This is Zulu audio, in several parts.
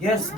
Yes.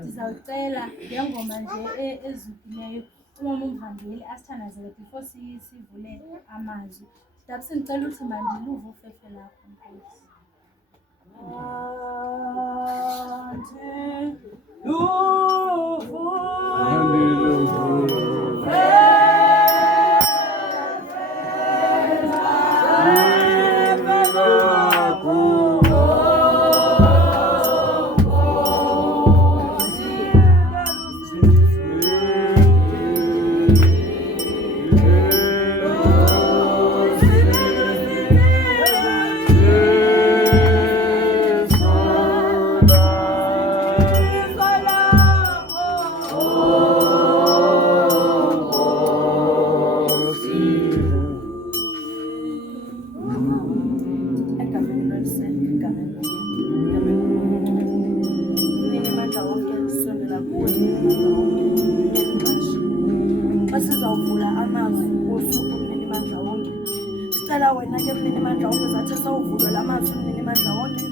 Ndizawucela ngengoma nje ezukileyo umama uMvangeli asithandazele before sivule amazwi. Ndaphi ndicela uthi mandiluve ufefe lakho Nkosi. Sizawuvula amazwi osuku Mninimandla wonke. Sicela wena ke Mninimandla wonke zathi sawuvula lamazwi Mninimandla wonke.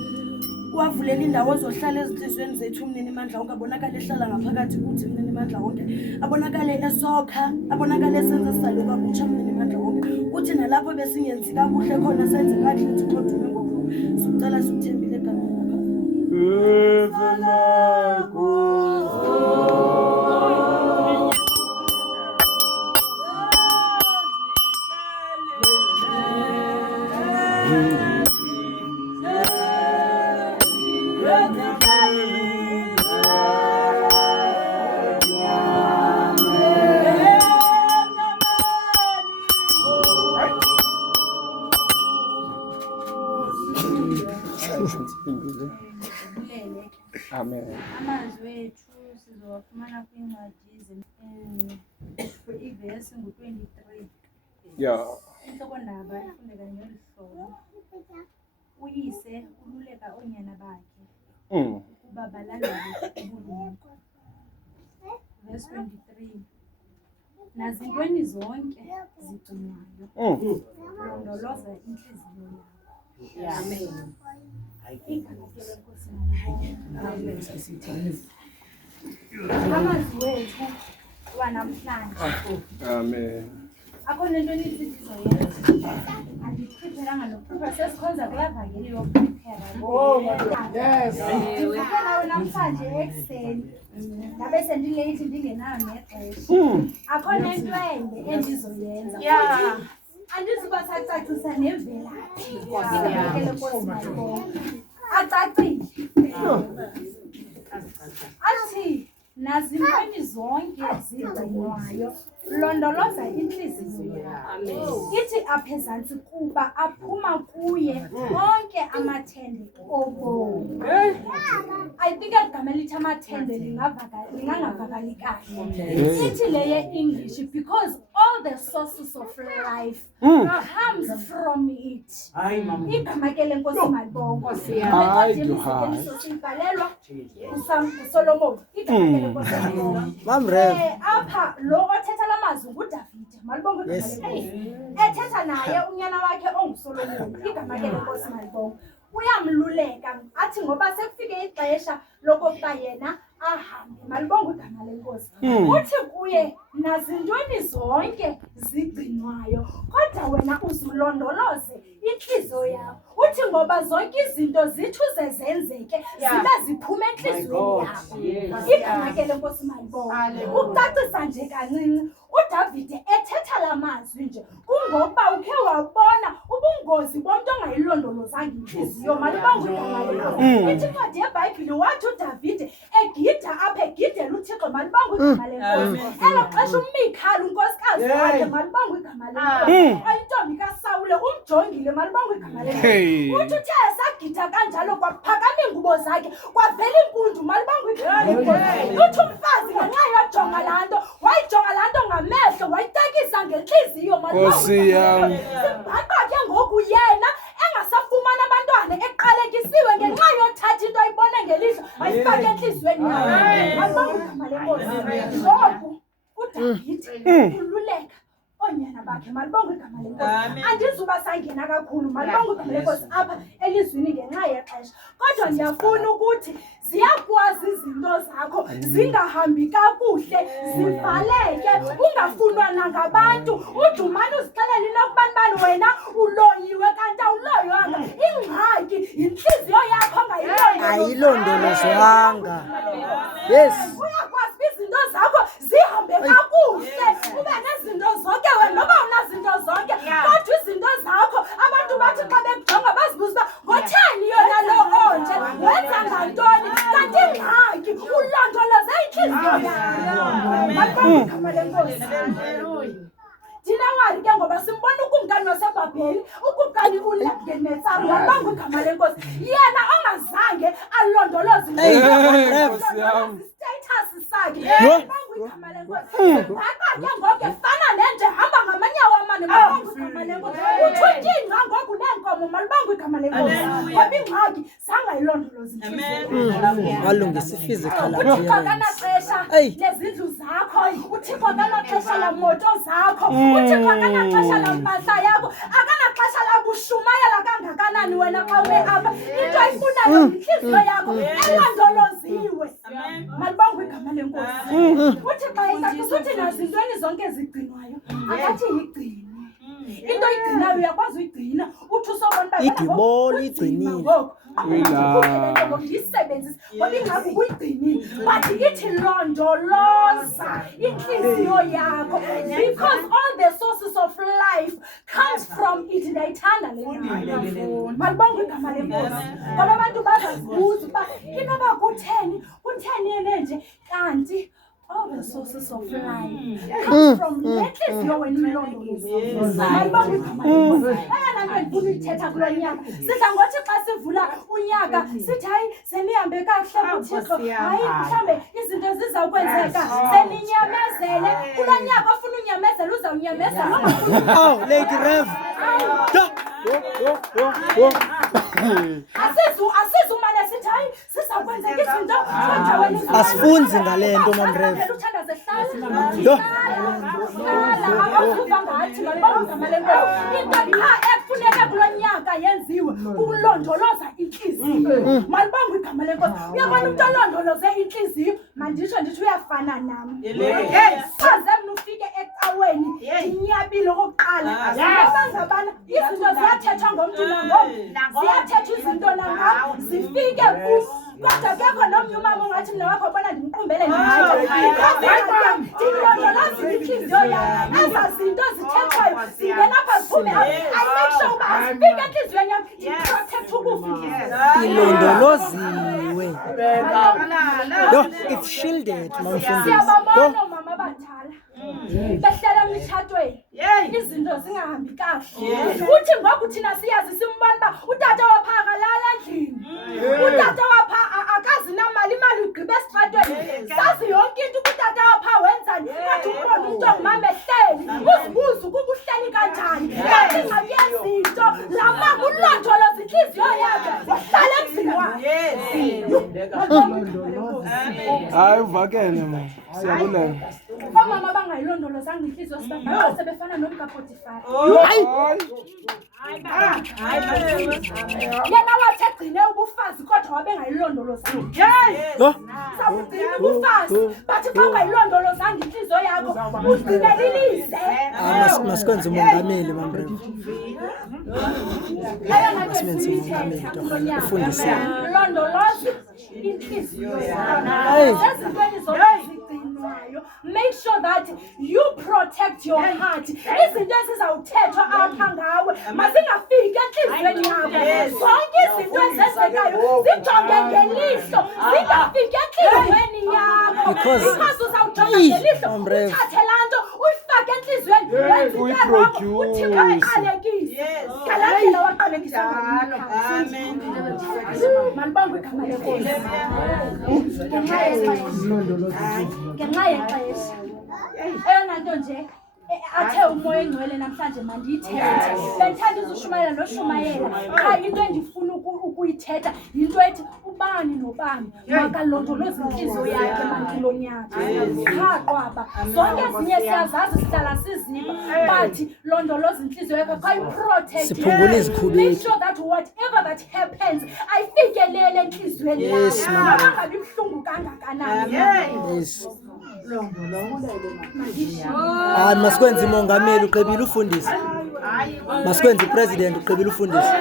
Uwavulela indawo ozohlala ezinhlizweni zethu Mninimandla wonke, abonakale ehlala ngaphakathi kuthi Mninimandla wonke. Abonakale esokha, abonakale esenza sisale kwabutsha Mninimandla wonke. Uthi nalapho besingenzi kakuhle khona senze kahle uthi kodwa ngoku. Sicela sikuthembile egameni lakho. Amen. Amazwi ethu sizowafumana kwincwadi ivesi ngu-23. Yeah. Inhlokondaba ifundeka ngeli hlobo. Uyise ululeka oonyana bakhe ukuba balandele ubulumko. Verse 23. Nazintweni zonke zigcinwayo, londoloza inhliziyo yakho. Amen. Amazwi wethu wanamhlanje. Amen. Akhona into enithi ndizoyenza. Andiprepheranga noprepare sesikhonza kulaa vangeli yokuprepare. Yes. Ndikhona namhlanje ekuseni. Ndabe sendileyithi ndingenayo nexesha. Akhona into ende endizoyenza. Andizuba sacacisa nemvelaphi. Acacile. Athi nazintweni zonke zigcinwayo, londoloza inhliziyo yakho. Ithi apha ezantsi kuba aphuma kuye onke amathende obomi. I think igama elithi amathende lingangavakali kahle. Ithi le ye-English because all the sources of life comes from it. Igama ke lenkosi malibongo. Sibhalelwa uSolomon. Igama ke lenkosi malibongo. Apha lo othetha lamazwi nguDavide. Malibongo igama lenkosi. Ethetha naye unyana wakhe onguSolomon. Igama ke lenkosi malibongo. Uyamluleka athi ngoba sekufike ixesha lokuba yena ahambe. Malibongo igama lenkosi. Uthi kuye nazintweni zonke zigcinwayo kodwa wena uzulondoloze inhliziyo yakho. Uthi ngoba zonke izinto zithi zenzeke zibe ziphuma enhliziyweni yakho. Igama ke lenkosi malibongo. Ucacisa nje kancinci uDavide ethetha lamazwi nje kungokuba ukhe wabona ubungozi bomntu ongayilondolozanga inhliziyo. Malibongo igama lenkosi. Ithi incwadi yeBhayibhile wathi uDavide egida apha egidela uThixo. Malibongo igama lenkosi. Elo xesha uMikhali unkosikazi wakhe. Malibongo igama lenkosi. Ayintombi kaSawule umjongile. Malibongo igama lenkosi. Uthi uthe sagida kanjalo kwaphakama iingubo zakhe kwavela impundu. Malibongo igama lenkosi. Uthi umfazi ngenxa yojonga laa nto wayijonga laa nto ngamehlo wayitekisa ngenhliziyo. Malibongo igama lenkosi. Sibhaqa ke ngoku yena engasafumana abantwana eqalekisiwe ngenxa yothatha into ayibone ngelihlo ayifake enhliziyweni yakhe. Malibongo igama lenkosi. Ngoku uDavide ululeka bakhe malibonge igama lenkosi andizuba sangena kakhulu malibonge igama lenkosi apha elizwini ngenxa yexesha kodwa ndiyafuna ukuthi ziyakwazi izinto zakho zingahambi kakuhle zivaleke ungafunwa nangabantu udumane uzixelela inokubani wena uloyiwe kanti awuloyanga ingxaki yinhliziyo yakho ayilondolozwanga yes uyakwazi izinto zakho zihambe kakuhle ube nezinto zonke wena noba unazinto zonke kodwa izinto zakho abantu bathi xa bekujonga bazibuza ngotheni yona lo onje wenza ngantoni kanti ingxaki ulondoloze inhliziyo yakho thina wari ke ngoba simbona ukumkani wasebhabheli ukumkani uNebukadnezar wabanga igama lenkosi yena ongazange alondoloze status sakhe wabanga igama lenkosi baka ke ngoku efana nenje hamba ngamanyawo amane wabanga igama lenkosi uthunti ingqa ngoku nenkomo malibanga igama lenkosi ngoba ingxaki sangayilondoloze walungisa physical appearance akanaxesha lezindlu zakho uthixo akanaxesha lamoto zakho uthixo akanaxesha lampahla yakho akanaxesha lakushumayela kangakanani wena xa ube apha into ayifunayo inhliziyo yakho elondoloziwe malibangwe igama lenkosi uthixo yicacisa uthi nazintweni zonke ezigcinwayo akathi yigcine into igcinayo uyakwazi uyigcina uthi usobona idibolo igcinile ngiyisebenzisa ngoba ingxaki uyigcinile but ithi londoloza inhliziyo yakho because all the sources of life comes from it ndiyayithanda le malibonge igama lenkosi ngoba abantu bazazibuza uba inoba kutheni yene nje kanti all the sources of life comes from lenhliziyo wena ilondoloza malibonge igama lenkosi eyona nto ndifuna ukuthetha kulo nyaka sidla ngothi xa sivula unyaka sithi hayi senihambe kakuhle kuthixo hayi mhlawumbe izinto zizawukwenzeka seninyamezele kulo nyaka ofuna unyamezela uzawunyamezela oh lady rev asizumane sithi hayi sizakwenzeka izinto endaweni asifunzi ngale nto mamrev akazuva ngathi malibonge into qha ekufuneka kulo nyaka yenziwe ukulondoloza inhliziyo malibonge igama lenkosi uyabona umuntu olondoloze inhliziyo manditsho ndithi uyafana nam saze mna ufike ecaweni ndinyabile okokuqala ngoba ngabana izinto ziyathethwa ngomntu nangoku ziyathethwa izinto nangam zifike kum kodwa kekho nomnye umama ongathi mna wakho bona ndimqumbele ndilondoloza inhliziyo yam ezaa zinto zithethwayo zingena apha ziphume apha I make sure uba azifike enhliziyweni yam ndiprotect ukufa ilondoloziwe no it's shielded mamfundisi siyababona mama abadala behlela emitshatweni izinto zingahambi kakuhle uthi ngoku thina siyazi simbona uba utata wapha akalala endlini utata wapha akazi namali imali ugqibe esitratweni sazi yonke into utata wapha wenzani athi ubona umntu ongumama ehleli uzibuza ukuba uhleli kanjani kanti ingxaki yezinto laa mama ulondoloza inhliziyo yakhe wahlala emzini wakhe hayi uvakele ma siyabulela omama bangayilondolozanga inhliziyo sebefana nomkaPotifari yena wathi egcine ubufazi kodwa wabengayilondolozanga sabugcina ubufazi bathi xa ungayilondolozanga inhliziyo yakho uzigcinelilize masikwenze umongameli mamrev eyona nto esiyithetha kulo nyaka londoloza inhliziyo yakho ezintweni zonke zigcinwayo make sure that you protect your heart izinto ezizawuthethwa apha ngawe mazingafiki enhliziyweni yakho zonke izinto ezenzekayo zijonge ngelihlo zingafiki enhliziyweni yakho because uzawujonga ngelihlo uthathe laa nto uyifake enhliziyweni wenze uthixo aqalekise ngalaa ndlela waqalekisa malibonge igama lenkosi ngenxa yexesha eyona nto nje athe umoya engcwele namhlanje mandiyithethe bendithanda uzushumayela noshumayela qha into endifuna ukuyithetha yinto ethi ubani nobani makalondoloze intliziyo yakhe mankulo nyaka qha qwaba zonke ezinye siyazazi sihlala siziba but londoloza intliziyo yakhe qha iprotect siphungule izikhubeki. Make sure that whatever that happens ayifikelele enhliziyweni yakhe angabi buhlungu kangakanani. Yes. Hayi masikwenze umongameli uqebile ufundisa. Masikwenze upresident uqebile ufundisa.